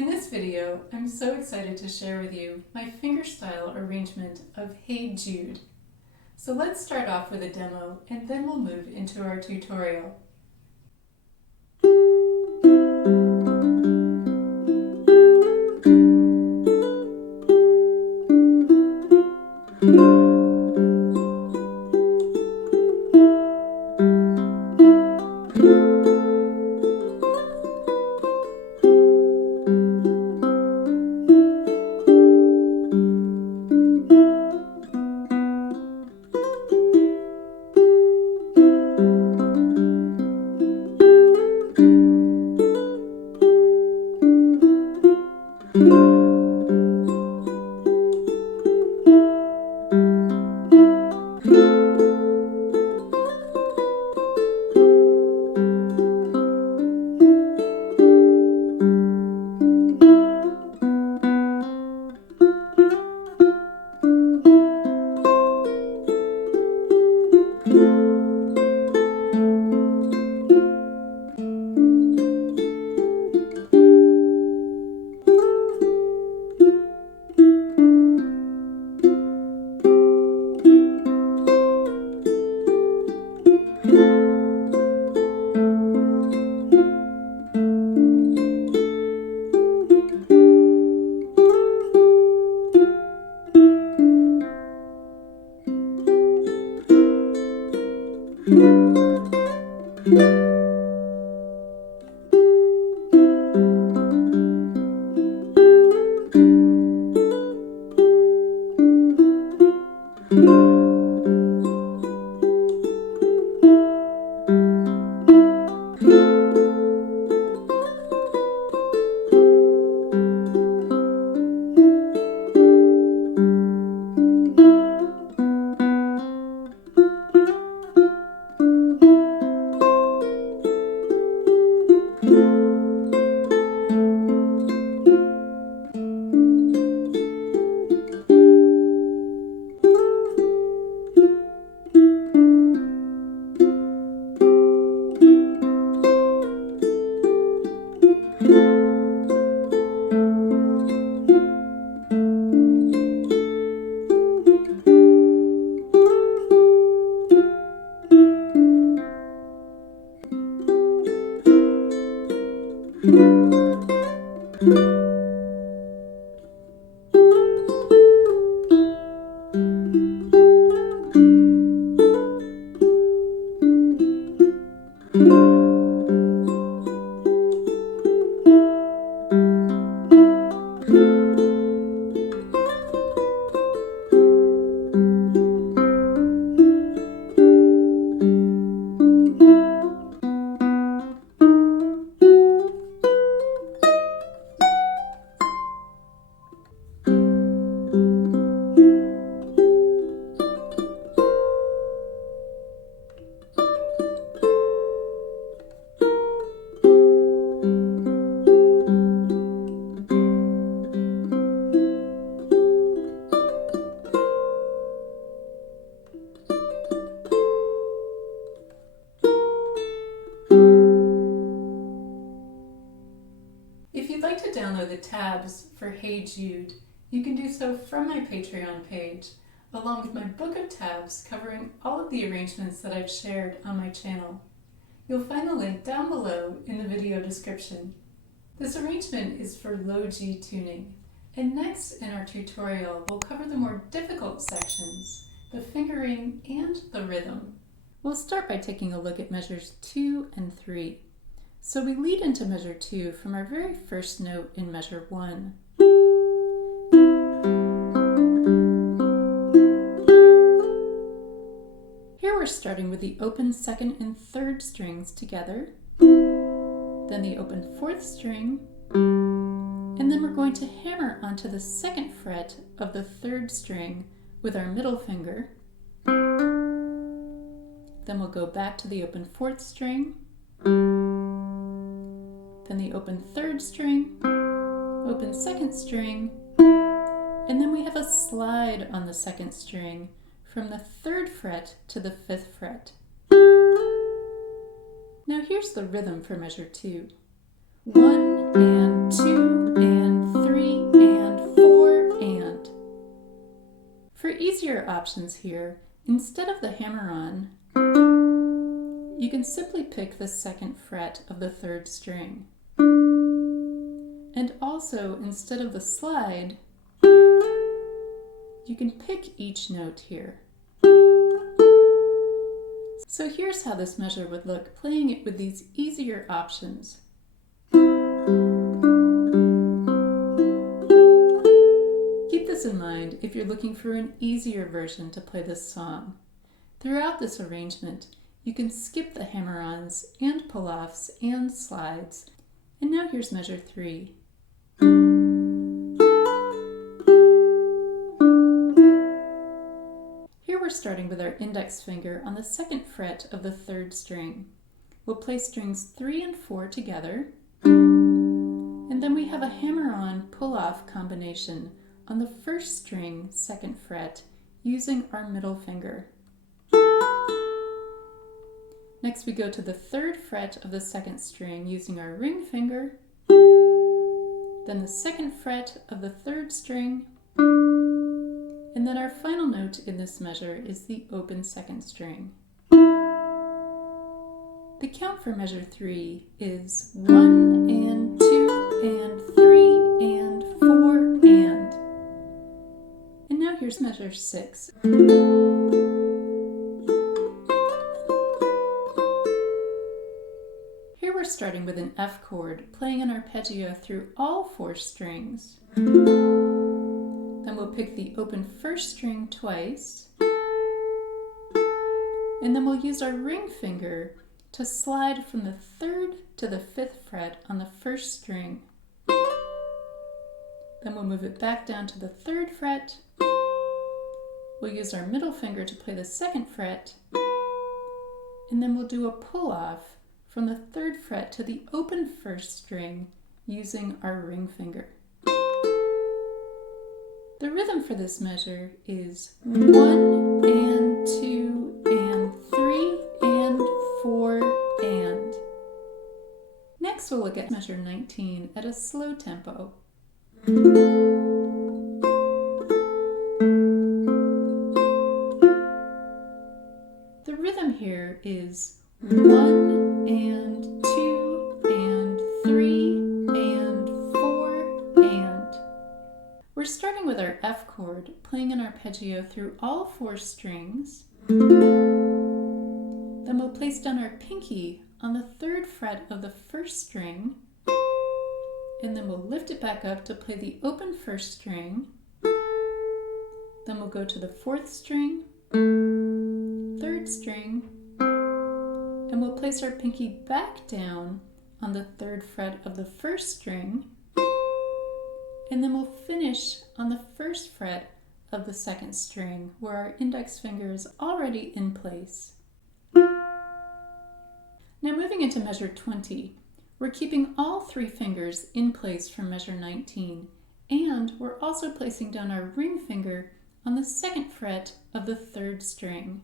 In this video, I'm so excited to share with you my fingerstyle arrangement of Hey Jude. So let's start off with a demo and then we'll move into our tutorial. If you'd like to download the tabs for Hey Jude, you can do so from my Patreon page, along with my book of tabs covering all of the arrangements that I've shared on my channel. You'll find the link down below in the video description. This arrangement is for low G tuning, and next in our tutorial we'll cover the more difficult sections, the fingering and the rhythm. We'll start by taking a look at measures 2 and 3. So we lead into measure 2 from our very first note in measure 1. Here we're starting with the open second and third strings together, then the open fourth string, and then we're going to hammer onto the second fret of the third string with our middle finger. Then we'll go back to the open fourth string, then the open third string, open second string, and then we have a slide on the second string from the third fret to the fifth fret. Now here's the rhythm for measure 2. 1 and 2 and options here. Instead of the hammer-on, you can simply pick the 2nd fret of the 3rd string. And also, instead of the slide, you can pick each note here. So here's how this measure would look, playing it with these easier options. Keep this in mind if you're looking for an easier version to play this song. Throughout this arrangement, you can skip the hammer-ons and pull-offs and slides. And now here's measure 3. Here we're starting with our index finger on the 2nd fret of the 3rd string. We'll play strings 3 and 4 together, and then we have a hammer-on pull-off combination on the 1st string, 2nd fret, using our middle finger. Next we go to the 3rd fret of the 2nd string using our ring finger, then the 2nd fret of the 3rd string, and then our final note in this measure is the open 2nd string. The count for measure 3 is 1 and 2 and 3 and 4 and. And now here's measure 6. Here we're starting with an F chord, playing an arpeggio through all 4 strings. Then we'll pick the open 1st string twice, and then we'll use our ring finger to slide from the 3rd to the 5th fret on the 1st string. Then we'll move it back down to the 3rd fret. We'll use our middle finger to play the 2nd fret, and then we'll do a pull-off from the 3rd fret to the open 1st string using our ring finger. The rhythm for this measure is 1 and 2 and 3 and 4 and. Next we'll look at measure 19 at a slow tempo. The rhythm here is 1 and 2 and 3 and 4 and. We're starting with our F chord, playing an arpeggio through all 4 strings. Then we'll place down our pinky on the 3rd fret of the 1st string, and then we'll lift it back up to play the open 1st string. Then we'll go to the 4th string, 3rd string, and we'll place our pinky back down on the 3rd fret of the 1st string, and then we'll finish on the 1st fret of the 2nd string where our index finger is already in place. Now moving into measure 20, we're keeping all 3 fingers in place from measure 19, and we're also placing down our ring finger on the 2nd fret of the 3rd string.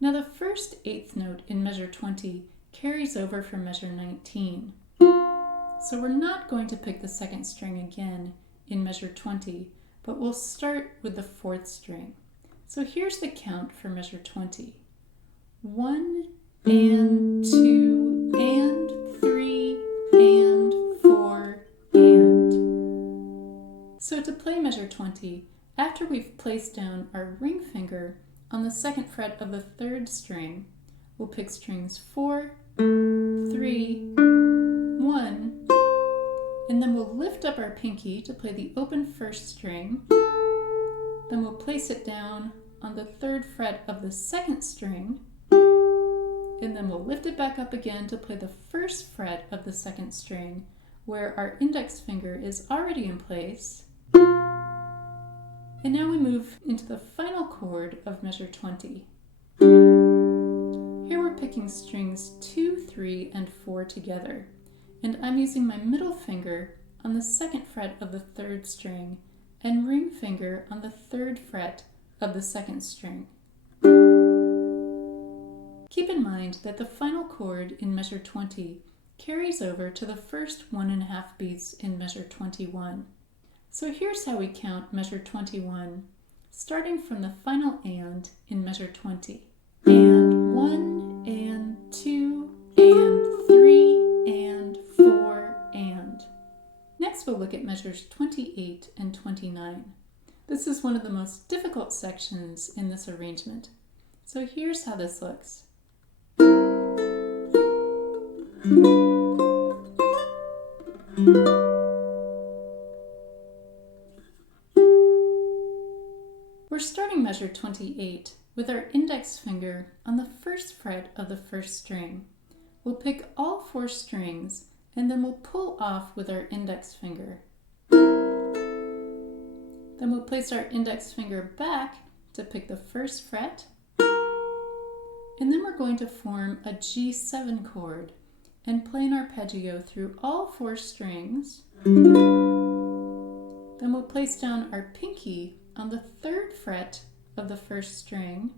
Now the first 8th note in measure 20 carries over from measure 19. So we're not going to pick the 2nd string again in measure 20, but we'll start with the 4th string. So here's the count for measure 20. 1 and 2 and 3 and 4 and. So to play measure 20, after we've placed down our ring finger on the 2nd fret of the 3rd string, we'll pick strings 4, 3, 1, and then we'll lift up our pinky to play the open 1st string. Then we'll place it down on the 3rd fret of the 2nd string, and then we'll lift it back up again to play the 1st fret of the 2nd string, where our index finger is already in place. And now we move into the final chord of measure 20. Here we're picking strings 2, 3, and 4 together, and I'm using my middle finger on the 2nd fret of the 3rd string and ring finger on the 3rd fret of the 2nd string. Keep in mind that the final chord in measure 20 carries over to the first 1.5 beats in measure 21. So here's how we count measure 21, starting from the final and in measure 20. And 1, and 2, and 3, and 4, and. Next we'll look at measures 28 and 29. This is one of the most difficult sections in this arrangement. So here's how this looks. We're starting measure 28 with our index finger on the first fret of the first string. We'll pick all 4 strings and then we'll pull off with our index finger. Then we'll place our index finger back to pick the first fret, and then we're going to form a G7 chord and play an arpeggio through all 4 strings. Then we'll place down our pinky on the 3rd fret of the first string,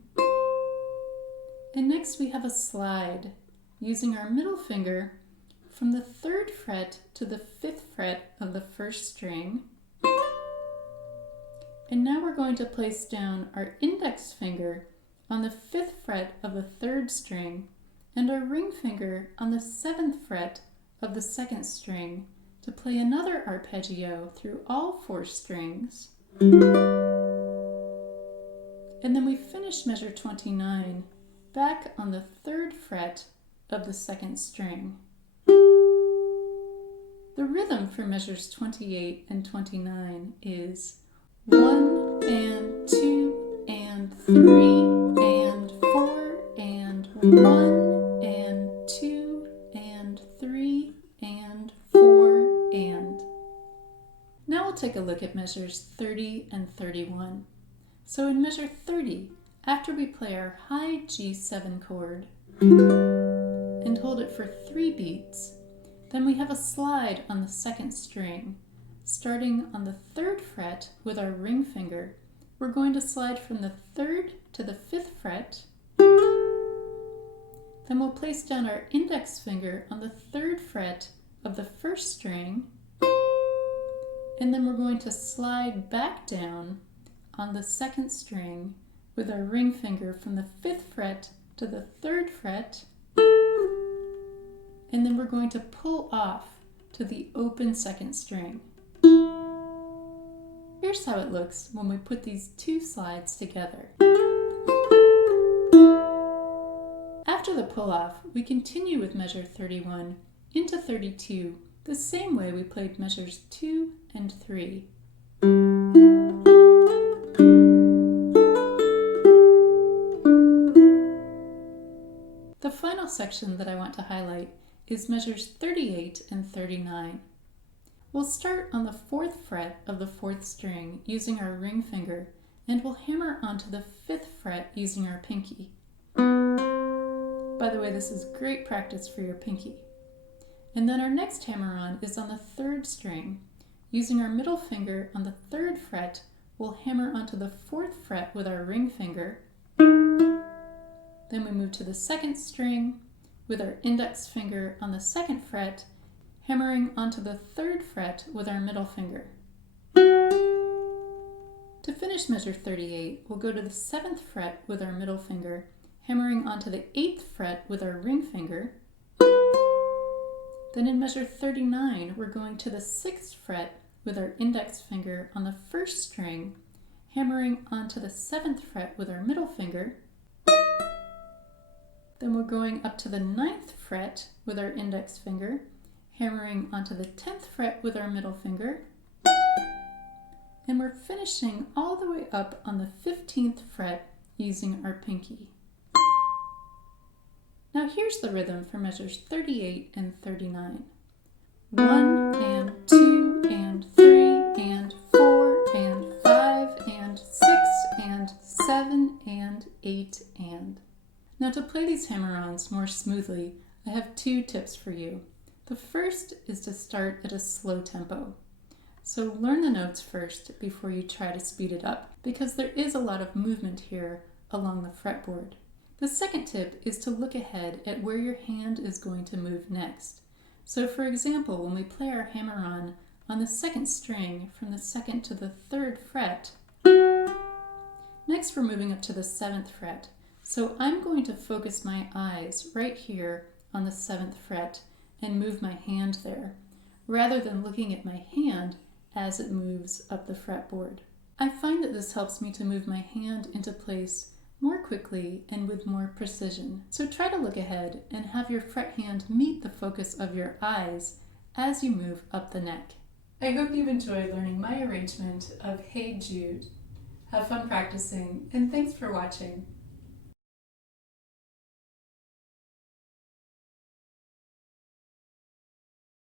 and next we have a slide using our middle finger from the 3rd fret to the 5th fret of the first string. And now we're going to place down our index finger on the 5th fret of the 3rd string and our ring finger on the 7th fret of the 2nd string to play another arpeggio through all 4 strings. And then we finish measure 29 back on the 3rd fret of the 2nd string. The rhythm for measures 28 and 29 is 1 and 2 and 3 and 4 and 1 and 2 and 3 and 4 and. Now we'll take a look at measures 30 and 31. So in measure 30, after we play our high G7 chord and hold it for 3 beats, then we have a slide on the 2nd string. Starting on the 3rd fret with our ring finger, we're going to slide from the 3rd to the 5th fret. Then we'll place down our index finger on the 3rd fret of the first string, and then we're going to slide back down on the 2nd string with our ring finger from the 5th fret to the 3rd fret, and then we're going to pull off to the open 2nd string. Here's how it looks when we put these 2 slides together. After the pull-off, we continue with measure 31 into 32, the same way we played measures 2 and 3. The final section that I want to highlight is measures 38 and 39. We'll start on the 4th fret of the 4th string using our ring finger, and we'll hammer onto the 5th fret using our pinky. By the way, this is great practice for your pinky. And then our next hammer on is on the 3rd string. Using our middle finger on the 3rd fret, we'll hammer onto the 4th fret with our ring finger. Then we move to the 2nd string with our index finger on the 2nd fret, hammering onto the 3rd fret with our middle finger. To finish measure 38, we'll go to the 7th fret with our middle finger, hammering onto the 8th fret with our ring finger. Then in measure 39, we're going to the 6th fret with our index finger on the 1st string, hammering onto the 7th fret with our middle finger. Then we're going up to the 9th fret with our index finger, hammering onto the 10th fret with our middle finger, and we're finishing all the way up on the 15th fret using our pinky. Now here's the rhythm for measures 38 and 39. 1 and 2 and 3 and 4 and 5 and 6 and 7 and 8 and. Now to play these hammer-ons more smoothly, I have 2 tips for you. The first is to start at a slow tempo. So learn the notes first before you try to speed it up, because there is a lot of movement here along the fretboard. The second tip is to look ahead at where your hand is going to move next. So for example, when we play our hammer on the second string from the second to the third fret, next we're moving up to the seventh fret. So I'm going to focus my eyes right here on the seventh fret and move my hand there, rather than looking at my hand as it moves up the fretboard. I find that this helps me to move my hand into place more quickly and with more precision. So try to look ahead and have your fret hand meet the focus of your eyes as you move up the neck. I hope you've enjoyed learning my arrangement of Hey Jude. Have fun practicing, and thanks for watching.